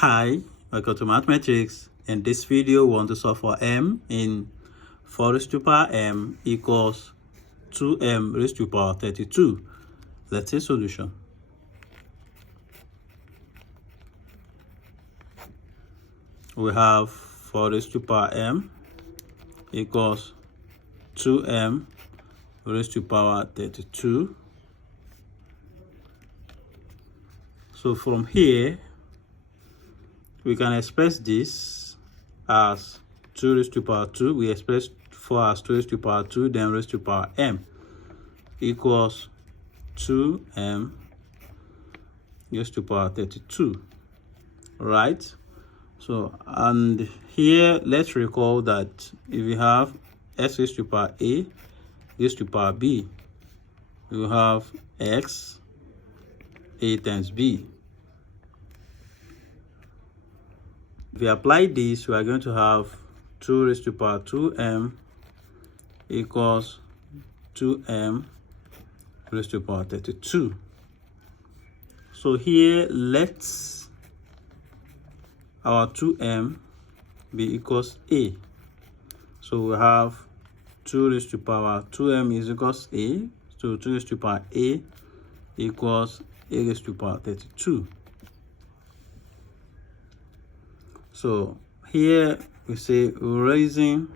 Hi, welcome to mathematics. In this video, we want to solve for m in 4 raised to power m equals 2m raised to power 32. Let's see solution. We have 4 raised to power m equals 2m raised to power 32. So from here, we can express this as 2 raised to power 2. We express 4 as 2 raised to power 2, then raised to power m equals 2m raised to power 32, right? So, and here, let's recall that if we have x raised to power a raised to power b, we will have x a times b. If we apply this, we are going to have 2 raised to power 2m equals 2m raised to power 32. So here, let's our 2m be equals a. So we have 2 raised to power 2m is equals a. So 2 raised to power a equals a raised to power 32. So here we say raising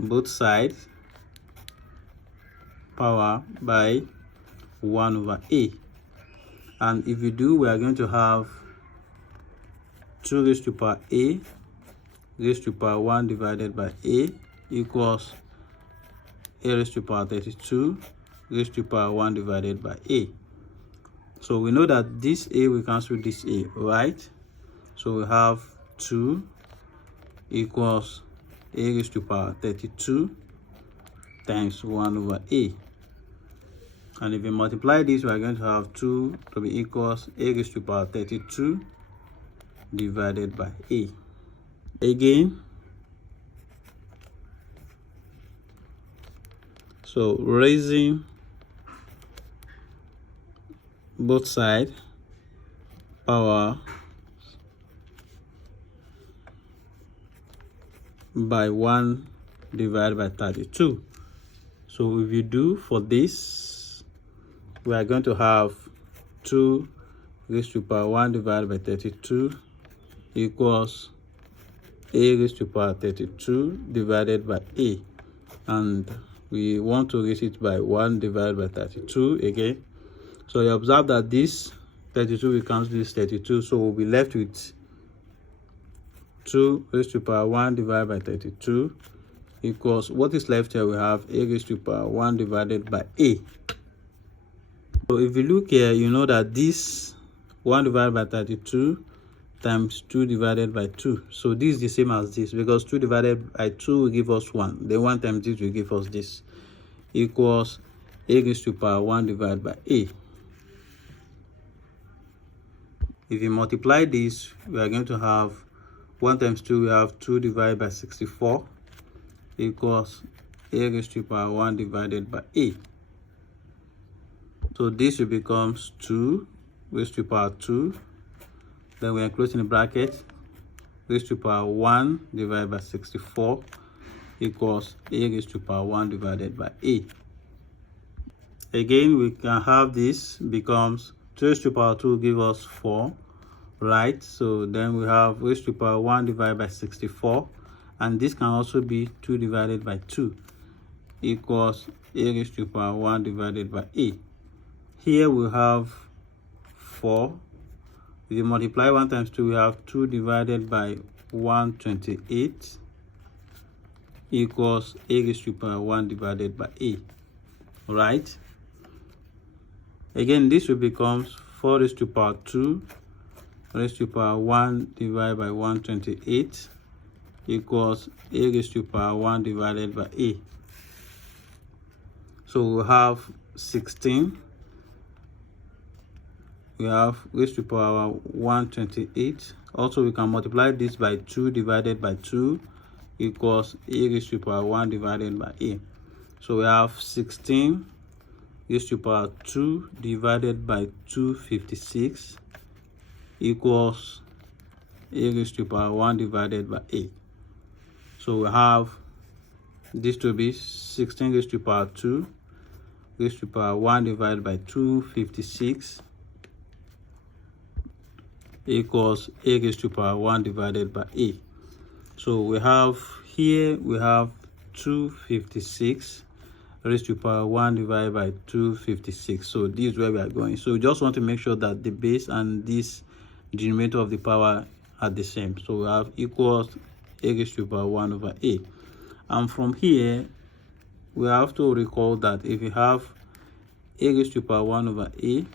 both sides power by 1 over a. And if we do, we are going to have 2 raised to power a raised to power 1 divided by a equals a raised to power 32 raised to power 1 divided by a. So we know that this a will cancel this a, right? So we have 2 equals a raised to power 32 times 1 over a. And if we multiply this, we are going to have 2 to be equals a raised to power 32 divided by a. Again, so raising both sides power by 1 divided by 32. So if you do for this, we are going to have 2 raised to power 1 divided by 32 equals a raised to power 32 divided by a. And we want to raise it by 1 divided by 32 again. So you observe that this 32 will cancel this 32, so we'll be left with 2 raised to power 1 divided by 32 equals, what is left here, we have a raised to power 1 divided by a. So if you look here, you know that this 1 divided by 32 times 2 divided by 2. So this is the same as this, because 2 divided by 2 will give us 1. Then 1 times this will give us this, equals a raised to power 1 divided by a. If you multiply this, we are going to have 1 times 2, we have 2 divided by 64 equals a raised to power 1 divided by a. So this will becomes 2 raised to power 2. Then we are closing the bracket, raised to power 1 divided by 64 equals a raised to power 1 divided by a. Again, we can have this becomes 2 raised to power 2 give us 4, right? So then we have raised to power 1 divided by 64, and this can also be 2 divided by 2 equals a raised to power 1 divided by a. Here we have 4. If you multiply 1 times 2, we have 2 divided by 128 equals a raised to power 1 divided by a, right? Again, this will become 4 raised to power 2 raised to power 1 divided by 128 equals a raised to power 1 divided by a. So we have 16. We have raised to power 128. Also, we can multiply this by 2 divided by 2 equals a raised to power 1 divided by a. So we have 16 raised to power 2 divided by 256 equals a raised to power 1 divided by a. So we have this to be 16 raised to power 2 raised to power 1 divided by 256 equals a raised to power 1 divided by a. So we have here, we have 256 raised to power 1 divided by 256. So this is where we are going. So we just want to make sure that the base and this denominator of the power are the same. So we have equals a raised to power 1 over a. And from here, we have to recall that if you have a raised to power 1 over a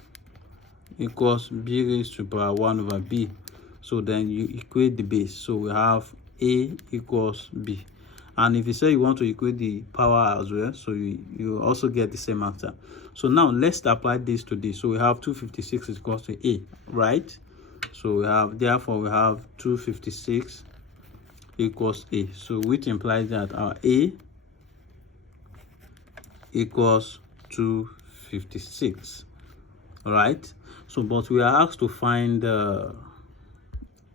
equals b raised to power 1 over b, so then you equate the base. So we have a equals b. And if you say you want to equate the power as well, so you also get the same answer. So now let's apply this to this. So we have 256 is equals to a, right? So we have, therefore we have 256 equals a. So which implies that our a equals 256, right? So but we are asked to find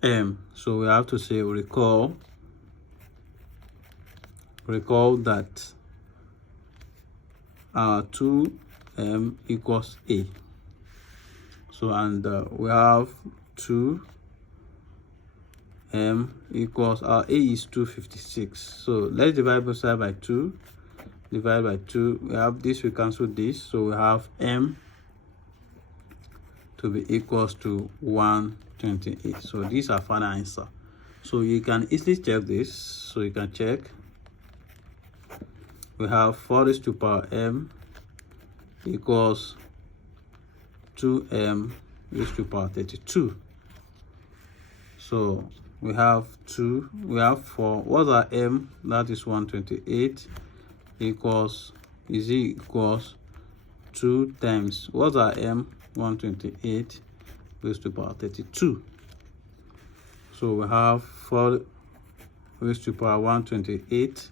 m. So we have to say recall that 2m equals a. So and we have 2m equals our a is 256. So let's divide both sides by 2. Divide by 2. We have this, we cancel this, so we have m to be equals to 128. So these are final answer. So you can easily check this. So you can check. We have 4 raised to power m equals 2m raised to power 32. So we have 2, we have 4. What's our m? That is 128 equals, is equals 2 times, what's our m? 128 raised to power 32. So we have 4 raised to power 128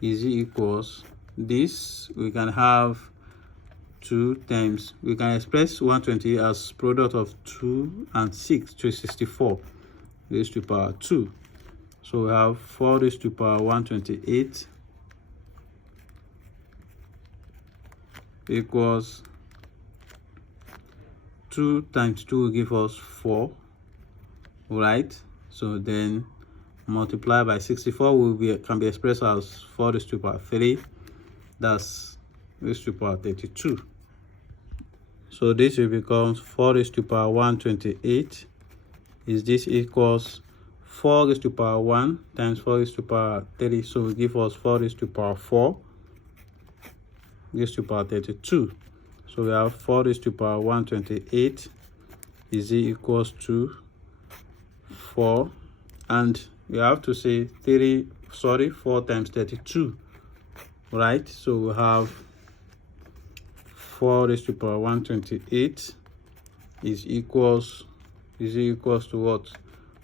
is equals this. We can have 2 times, we can express 128 as product of 2 and 6, 264 raised to power 2. So we have 4 raised to power 128 equals 2 times 2 will give us 4, right? So then multiply by 64 can be expressed as 4 raised to power 3, that's raised to power 32. So this will become 4 raised to power 128 is this equals 4 raised to power 1 times 4 raised to power 3, so will give us 4 raised to power 4 raised to power 32. So we have 4 raised to power 128 is equals to 4, and we have to say 4 times 32, right? So we have 4 raised to power 128 is equals to what?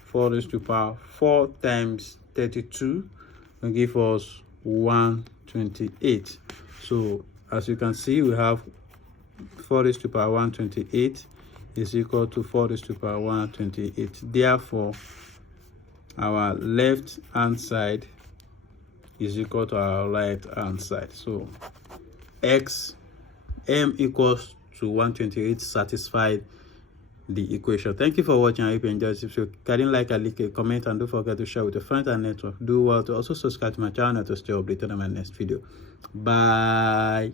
4 raised to power 4 times 32 will give us 128. So as you can see, we have 4 raised to power 128 is equal to 4 raised to power 128. Therefore, our left hand side is equal to our right hand side. So m equals to 128 satisfied the equation. Thank you for watching. I hope you enjoyed this video. Can like, leave a comment, and don't forget to share with your friends and network. Do well to also subscribe to my channel to stay updated on my next video. Bye.